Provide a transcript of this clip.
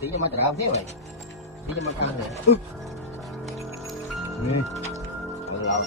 Tí cho mà trả thiếu này. Tí cho mà căng này. Rồi.